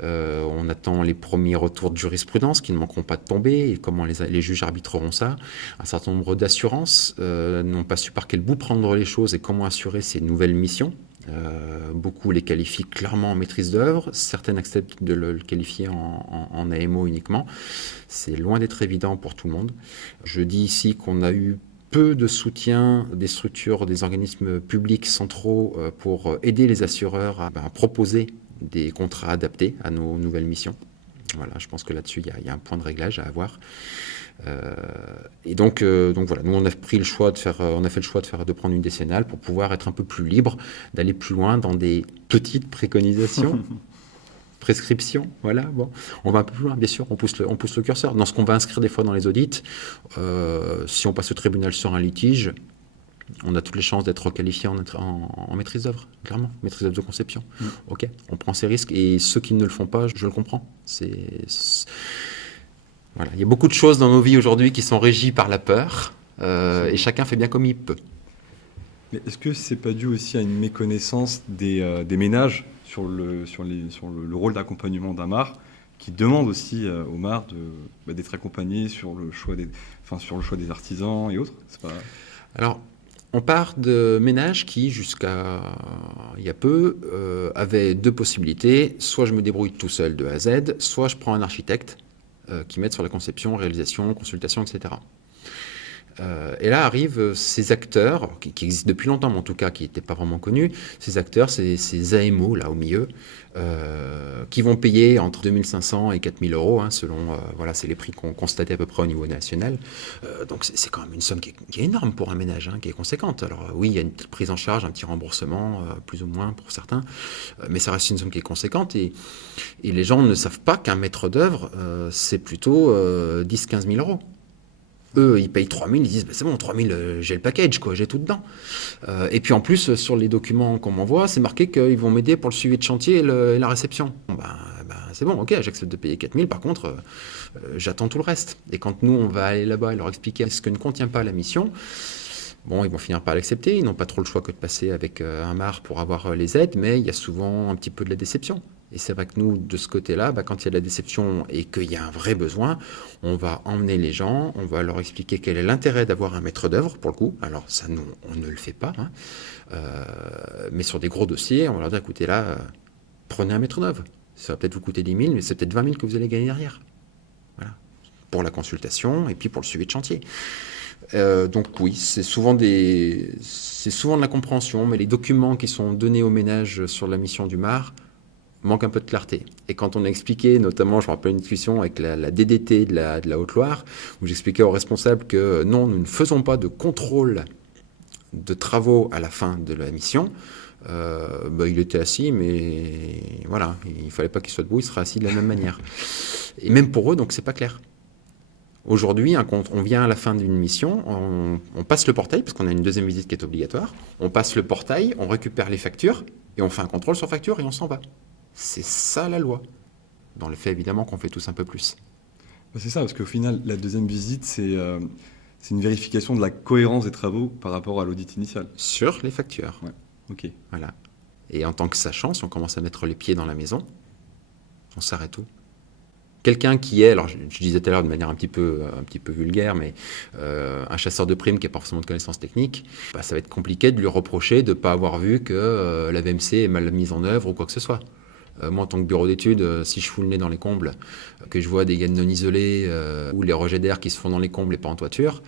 On attend les premiers retours de jurisprudence qui ne manqueront pas de tomber et comment les juges arbitreront ça. Un certain nombre d'assurances n'ont pas su par quel bout prendre les choses et comment assurer ces nouvelles missions. Beaucoup les qualifient clairement en maîtrise d'œuvre, certaines acceptent de le qualifier en AMO uniquement. C'est loin d'être évident pour tout le monde. Je dis ici qu'on a eu peu de soutien des structures, des organismes publics centraux pour aider les assureurs à proposer des contrats adaptés à nos nouvelles missions. Voilà, je pense que là-dessus, il y a un point de réglage à avoir. Et donc voilà, nous on a pris le choix de prendre une décennale pour pouvoir être un peu plus libre, d'aller plus loin dans des petites préconisations, prescriptions, voilà. Bon, on va un peu plus loin, bien sûr, on pousse le curseur. Dans ce qu'on va inscrire des fois dans les audits, si on passe au tribunal sur un litige, on a toutes les chances d'être requalifié en maîtrise d'œuvre, clairement, maîtrise d'œuvre de conception. Ok, on prend ces risques et ceux qui ne le font pas, je le comprends. Voilà. Il y a beaucoup de choses dans nos vies aujourd'hui qui sont régies par la peur et chacun fait bien comme il peut. Mais est-ce que c'est pas dû aussi à une méconnaissance des ménages sur le rôle d'accompagnement d'un MAR, qui demande aussi au MAR d'être accompagné sur le choix des artisans et autres? Alors, on part de ménages qui, jusqu'à il y a peu, avaient deux possibilités. Soit je me débrouille tout seul de A à Z, soit je prends un architecte qui m'aide sur la conception, réalisation, consultation, etc. Et là arrivent ces acteurs, qui existent depuis longtemps, mais en tout cas qui n'étaient pas vraiment connus, ces acteurs, ces AMO là au milieu, qui vont payer entre 2500 et 4000 euros, hein, selon, voilà, c'est les prix qu'on constatait à peu près au niveau national. Donc c'est quand même une somme qui est énorme pour un ménage, hein, qui est conséquente. Alors oui, il y a une petite prise en charge, un petit remboursement, plus ou moins pour certains, mais ça reste une somme qui est conséquente, et les gens ne savent pas qu'un maître d'œuvre, c'est plutôt 10-15 000 euros. Eux, ils payent 3 000, ils disent bah, c'est bon, 3 000, j'ai le package, quoi, j'ai tout dedans. Et puis en plus, sur les documents qu'on m'envoie, c'est marqué qu'ils vont m'aider pour le suivi de chantier et la réception. Bon, c'est bon, ok, j'accepte de payer 4 000, par contre, j'attends tout le reste. Et quand nous, on va aller là-bas et leur expliquer ce que ne contient pas la mission, bon, ils vont finir par l'accepter, ils n'ont pas trop le choix que de passer avec un MAR pour avoir les aides, mais il y a souvent un petit peu de la déception. Et c'est vrai que nous, de ce côté-là, quand il y a de la déception et qu'il y a un vrai besoin, on va emmener les gens, on va leur expliquer quel est l'intérêt d'avoir un maître d'œuvre, pour le coup. Alors ça, nous, on ne le fait pas, hein. Mais sur des gros dossiers, on va leur dire, écoutez, là, prenez un maître d'œuvre. Ça va peut-être vous coûter 10 000, mais c'est peut-être 20 000 que vous allez gagner derrière. Voilà. Pour la consultation et puis pour le suivi de chantier. Donc oui, c'est souvent de la compréhension, mais les documents qui sont donnés aux ménages sur la mission du MAR manquent un peu de clarté. Et quand on a expliqué, notamment, je me rappelle une discussion avec la DDT de la Haute-Loire, où j'expliquais aux responsables que non, nous ne faisons pas de contrôle de travaux à la fin de la mission, il était assis, mais voilà, il ne fallait pas qu'il soit debout, il sera assis de la même manière. Et même pour eux, donc c'est pas clair. Aujourd'hui, on vient à la fin d'une mission, on passe le portail, parce qu'on a une deuxième visite qui est obligatoire, on passe le portail, on récupère les factures, et on fait un contrôle sur facture, et on s'en va. C'est ça la loi. Dans le fait, évidemment, qu'on fait tous un peu plus. C'est ça, parce qu'au final, la deuxième visite, c'est une vérification de la cohérence des travaux par rapport à l'audit initial. Sur les factures. Ouais, ok. Voilà. Et en tant que sachant, si on commence à mettre les pieds dans la maison, on s'arrête où ? Quelqu'un qui est, alors je disais tout à l'heure de manière un petit peu vulgaire, mais un chasseur de primes qui n'a pas forcément de connaissances techniques, ça va être compliqué de lui reprocher de ne pas avoir vu que la VMC est mal mise en œuvre ou quoi que ce soit. Moi, en tant que bureau d'études, si je fous le nez dans les combles, que je vois des gaines non isolées ou les rejets d'air qui se font dans les combles et pas en toiture,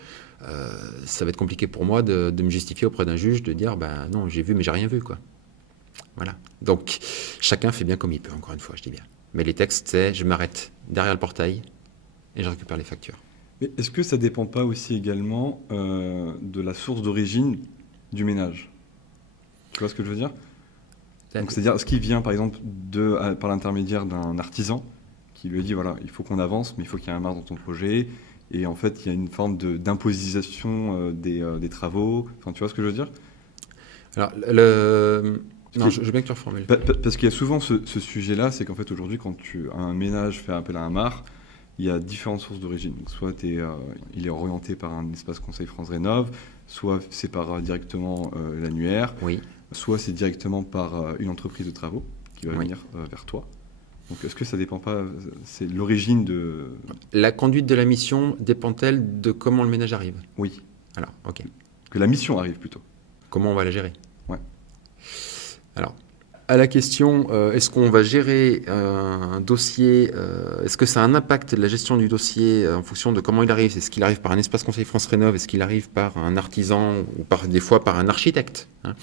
ça va être compliqué pour moi de me justifier auprès d'un juge, de dire non, j'ai vu mais j'ai rien vu, quoi. Voilà. Donc chacun fait bien comme il peut, encore une fois, je dis bien. Mais les textes, c'est je m'arrête derrière le portail et je récupère les factures. Mais est-ce que ça ne dépend pas aussi également de la source d'origine du ménage? Tu vois ce que je veux dire? Donc, c'est-à-dire, ce qui vient, par exemple, par l'intermédiaire d'un artisan qui lui dit, voilà, il faut qu'on avance, mais il faut qu'il y ait un MAR dans ton projet. Et en fait, il y a une forme d'imposition des travaux. Enfin, tu vois ce que je veux dire? Alors, je veux bien que tu reformules. Parce qu'il y a souvent ce sujet-là, c'est qu'en fait, aujourd'hui, quand un ménage fait appel à un MAR, il y a différentes sources d'origine. Donc, soit il est orienté par un espace conseil France Rénov', soit c'est par directement l'annuaire, oui. Soit c'est directement par une entreprise de travaux qui va venir vers toi. Donc, est-ce que ça dépend pas, c'est l'origine de... La conduite de la mission dépend-elle de comment le ménage arrive? Oui. Alors, ok. Que la mission arrive plutôt. Comment on va la gérer? Ouais. Alors, à la question, est-ce qu'on va gérer un dossier, est-ce que ça a un impact de la gestion du dossier en fonction de comment il arrive? Est-ce qu'il arrive par un espace conseil France Rénov'? Est-ce qu'il arrive par un artisan ou des fois par un architecte, hein?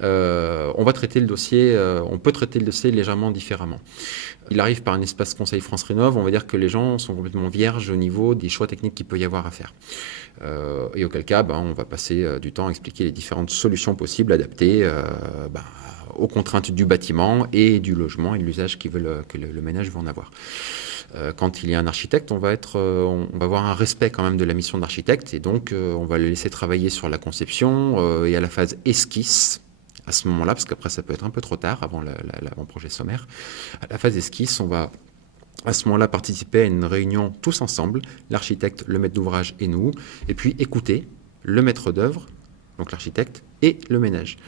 on va traiter le dossier, on peut traiter le dossier légèrement différemment. Il arrive par un espace conseil France Rénov', on va dire que les gens sont complètement vierges au niveau des choix techniques qu'il peut y avoir à faire. Et auquel cas, on va passer du temps à expliquer les différentes solutions possibles adaptées aux contraintes du bâtiment et du logement et de l'usage que le ménage veut en avoir. Quand il y a un architecte, on va avoir un respect quand même de la mission d'architecte et donc on va le laisser travailler sur la conception et à la phase esquisse. À ce moment-là, parce qu'après ça peut être un peu trop tard avant l'avant-projet sommaire. À la phase esquisse, on va à ce moment-là participer à une réunion tous ensemble, l'architecte, le maître d'ouvrage et nous, et puis écouter le maître d'œuvre, donc l'architecte, et le ménage.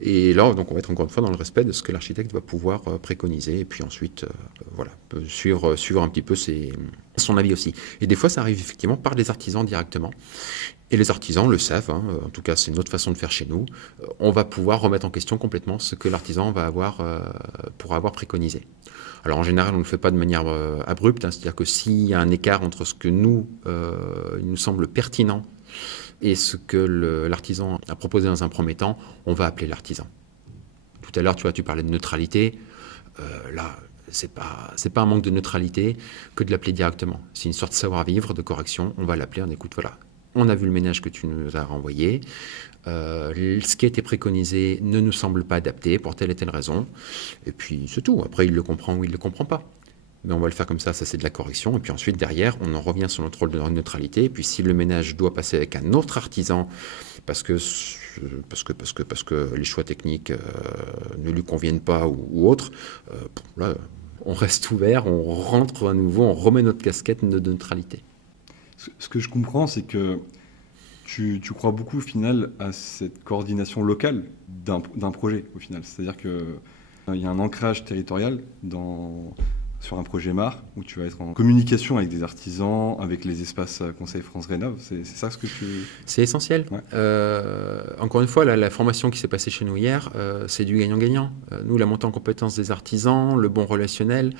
Et là, donc, on va être encore une fois dans le respect de ce que l'architecte va pouvoir préconiser, et puis ensuite, suivre un petit peu son avis aussi. Et des fois, ça arrive effectivement par des artisans directement. Et les artisans le savent, en tout cas c'est notre façon de faire chez nous, on va pouvoir remettre en question complètement ce que l'artisan pourra avoir préconisé. Alors en général on ne le fait pas de manière abrupte, c'est-à-dire que s'il y a un écart entre ce que il nous semble pertinent et ce que l'artisan a proposé dans un premier temps, on va appeler l'artisan. Tout à l'heure tu parlais de neutralité, là c'est pas un manque de neutralité que de l'appeler directement. C'est une sorte de savoir-vivre, de correction, on va l'appeler, on écoute, voilà. On a vu le ménage que tu nous as renvoyé. Ce qui a été préconisé ne nous semble pas adapté pour telle et telle raison. Et puis c'est tout. Après, il le comprend ou il ne le comprend pas. Mais on va le faire comme ça c'est de la correction. Et puis ensuite, derrière, on en revient sur notre rôle de neutralité. Et puis si le ménage doit passer avec un autre artisan parce que les choix techniques ne lui conviennent pas ou autre, là, on reste ouvert, on rentre à nouveau, on remet notre casquette de neutralité. Ce que je comprends, c'est que tu crois beaucoup au final à cette coordination locale d'un projet au final. C'est-à-dire qu'il y a un ancrage territorial sur un projet MAR où tu vas être en communication avec des artisans, avec les espaces Conseil France Rénov'. C'est ça ce que tu... C'est essentiel. Ouais. Encore une fois, la formation qui s'est passée chez nous hier, c'est du gagnant-gagnant. Nous, la montée en compétence des artisans, le bon relationnel,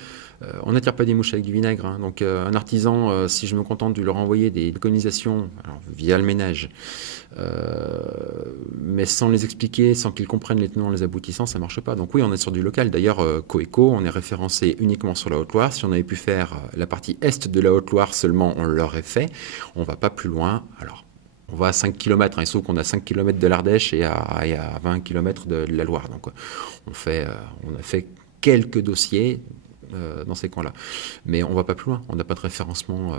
on n'attire pas des mouches avec du vinaigre. Donc un artisan, si je me contente de leur envoyer des préconisations via le ménage, mais sans les expliquer, sans qu'ils comprennent les tenants, les aboutissants, ça ne marche pas. Donc oui, on est sur du local. D'ailleurs, Coeco, on est référencé uniquement sur la Haute-Loire. Si on avait pu faire la partie est de la Haute-Loire seulement, on l'aurait fait. On ne va pas plus loin. Alors, on va à 5 km. Il se trouve qu'on a 5 km de l'Ardèche et à 20 km de la Loire. Donc, on a fait quelques dossiers dans ces coins-là. Mais on ne va pas plus loin. On n'a pas de référencement.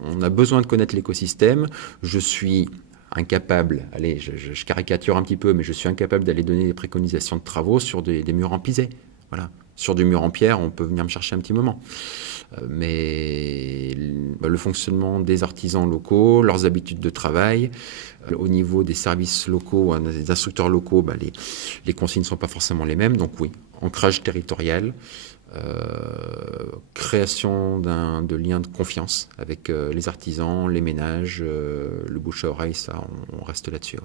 On a besoin de connaître l'écosystème. Je suis incapable, allez, je caricature un petit peu, mais je suis incapable d'aller donner des préconisations de travaux sur des murs en pisé. Voilà. Sur du mur en pierre, on peut venir me chercher un petit moment. Mais le fonctionnement des artisans locaux, leurs habitudes de travail, au niveau des services locaux, des instructeurs locaux, les consignes ne sont pas forcément les mêmes. Donc oui, ancrage territorial, création de liens de confiance avec les artisans, les ménages, le bouche à oreille, ça, on reste là-dessus.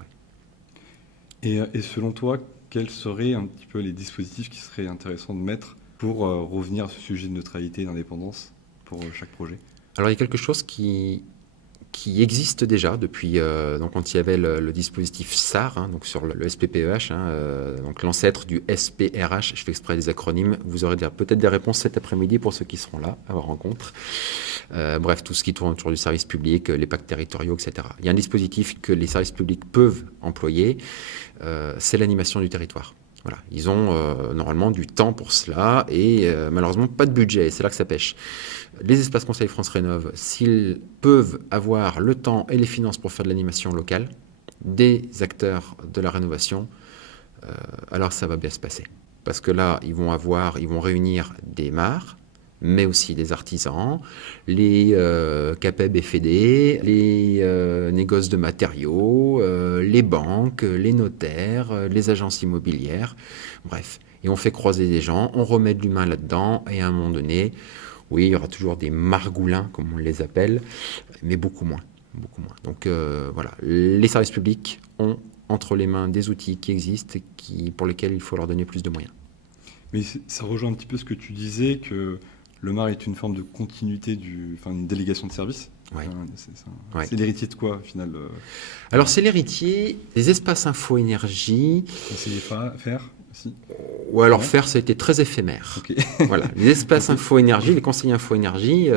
Ouais. Et selon toi, quels seraient un petit peu les dispositifs qui seraient intéressants de mettre pour revenir à ce sujet de neutralité et d'indépendance pour chaque projet? Alors il y a quelque chose qui existe déjà depuis donc quand il y avait le dispositif SAR, donc sur le SPPEH, donc l'ancêtre du SPRH, je fais exprès des acronymes, vous aurez peut-être des réponses cet après-midi pour ceux qui seront là à la rencontre. Bref, tout ce qui tourne autour du service public, les pactes territoriaux, etc. Il y a un dispositif que les services publics peuvent employer, c'est l'animation du territoire. Voilà. Ils ont normalement du temps pour cela et malheureusement pas de budget, c'est là que ça pêche. Les espaces Conseil France Rénov', s'ils peuvent avoir le temps et les finances pour faire de l'animation locale, des acteurs de la rénovation, alors ça va bien se passer. Parce que là, ils vont réunir des MAR, mais aussi des artisans, les CAPEB et FEDE, les négoces de matériaux, les banques, les notaires, les agences immobilières, bref. Et on fait croiser des gens, on remet de l'humain là-dedans, et à un moment donné, oui, il y aura toujours des margoulins, comme on les appelle, mais beaucoup moins. Donc voilà, les services publics ont entre les mains des outils qui existent et pour lesquels il faut leur donner plus de moyens. Mais ça rejoint un petit peu ce que tu disais, que le MAR est une forme de continuité, une délégation de service. Ouais. C'est l'héritier de quoi, au final Alors, c'est l'héritier des espaces info-énergie. Conseiller faire aussi. Ou alors Ouais. faire, ça a été très éphémère. Ok. Voilà, les espaces info-énergie, les conseillers info-énergie,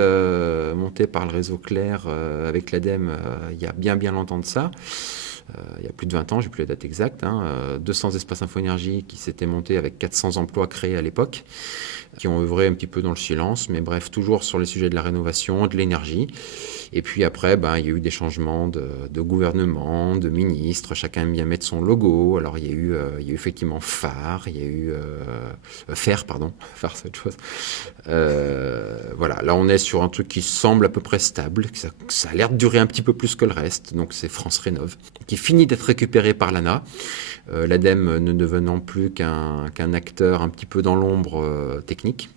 montés par le réseau Clair avec l'ADEME il y a bien longtemps de ça. Il y a plus de 20 ans, j'ai plus la date exacte, 200 espaces info-énergie qui s'étaient montés avec 400 emplois créés à l'époque, qui ont œuvré un petit peu dans le silence, mais bref, toujours sur les sujets de la rénovation, de l'énergie. Et puis après, il y a eu des changements de gouvernement, de ministres, chacun aime bien mettre son logo. Alors il y a eu effectivement Phare, il y a eu Faire, Phare c'est autre chose. Voilà, là on est sur un truc qui semble à peu près stable, ça a l'air de durer un petit peu plus que le reste, donc c'est France Rénov', qui finit d'être récupéré par l'ANA, l'ADEME ne devenant plus qu'un acteur un petit peu dans l'ombre technique.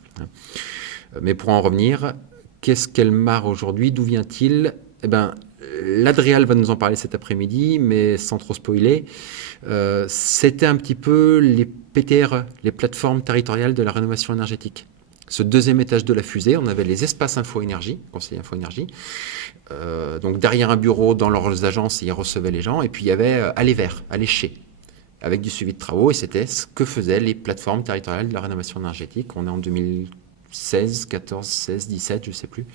Mais pour en revenir, qu'est-ce qu'est le MAR aujourd'hui? D'où vient-il? L'Adréal va nous en parler cet après-midi, mais sans trop spoiler. C'était un petit peu les PTRE, les plateformes territoriales de la rénovation énergétique. Ce deuxième étage de la fusée, on avait les espaces info-énergie, conseillers info-énergie. Donc derrière un bureau, dans leurs agences, ils recevaient les gens. Et puis il y avait Aller Vert, Aller Chez, avec du suivi de travaux. Et c'était ce que faisaient les plateformes territoriales de la rénovation énergétique. On est en 2016, 14, 16, 17, je ne sais plus,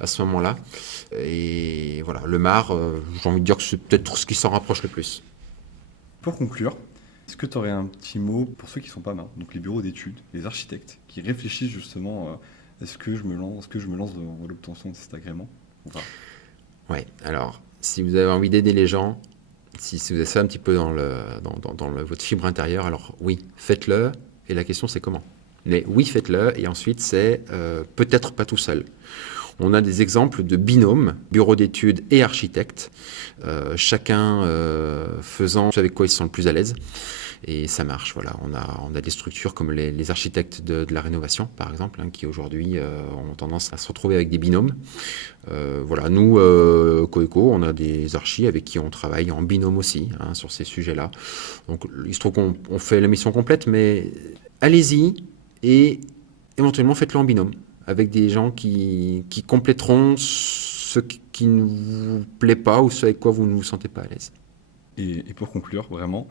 à ce moment-là. Et voilà, le MAR, j'ai envie de dire que c'est peut-être ce qui s'en rapproche le plus. Pour conclure, est-ce que tu aurais un petit mot pour ceux qui ne sont pas MAR, donc les bureaux d'études, les architectes, qui réfléchissent justement est-ce que je me lance dans l'obtention de cet agrément ou pas? Ouais, alors, si vous avez envie d'aider les gens, si vous avez ça un petit peu dans votre fibre intérieure, alors oui, faites-le. Et la question, c'est comment? Mais oui, faites-le. Et ensuite, c'est peut-être pas tout seul. On a des exemples de binômes, bureau d'études et architectes, chacun faisant avec quoi ils se sentent le plus à l'aise. Et ça marche, voilà. On a des structures comme les architectes de la rénovation, par exemple, qui aujourd'hui ont tendance à se retrouver avec des binômes. Voilà, nous, Coeco, on a des archis avec qui on travaille en binôme aussi, sur ces sujets-là. Donc, il se trouve qu'on fait la mission complète, mais allez-y et éventuellement faites-le en binôme, avec des gens qui compléteront ce qui ne vous plaît pas ou ce avec quoi vous ne vous sentez pas à l'aise. Et pour conclure, vraiment,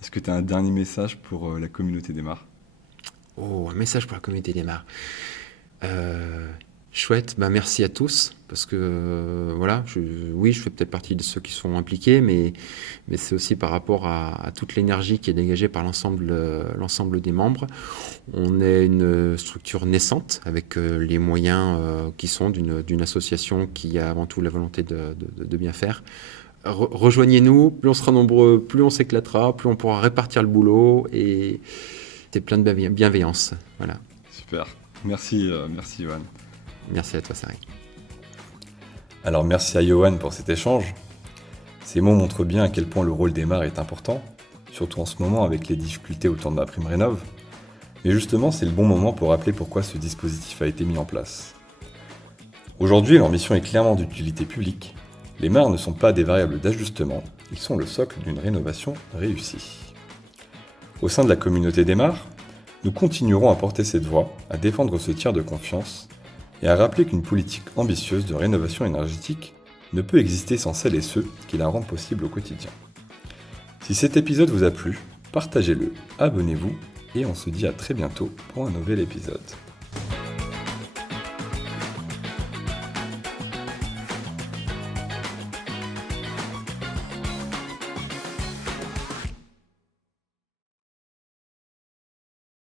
est-ce que tu as un dernier message pour la communauté des MAR? Oh, un message pour la communauté des MAR. Chouette, merci à tous, parce que voilà, je fais peut-être partie de ceux qui sont impliqués, mais c'est aussi par rapport à toute l'énergie qui est dégagée par l'ensemble des membres. On est une structure naissante, avec les moyens qui sont d'une association qui a avant tout la volonté de bien faire. Rejoignez-nous, plus on sera nombreux, plus on s'éclatera, plus on pourra répartir le boulot, et c'est plein de bienveillance. Voilà. Super, merci Johan. Merci à toi, Sari. Alors merci à Johan pour cet échange. Ces mots montrent bien à quel point le rôle des MAR est important, surtout en ce moment avec les difficultés autour de MaPrimeRénov'. Mais justement, c'est le bon moment pour rappeler pourquoi ce dispositif a été mis en place. Aujourd'hui, leur mission est clairement d'utilité publique. Les MAR ne sont pas des variables d'ajustement, ils sont le socle d'une rénovation réussie. Au sein de la communauté des MAR, nous continuerons à porter cette voix, à défendre ce tiers de confiance, et à rappeler qu'une politique ambitieuse de rénovation énergétique ne peut exister sans celles et ceux qui la rendent possible au quotidien. Si cet épisode vous a plu, partagez-le, abonnez-vous, et on se dit à très bientôt pour un nouvel épisode.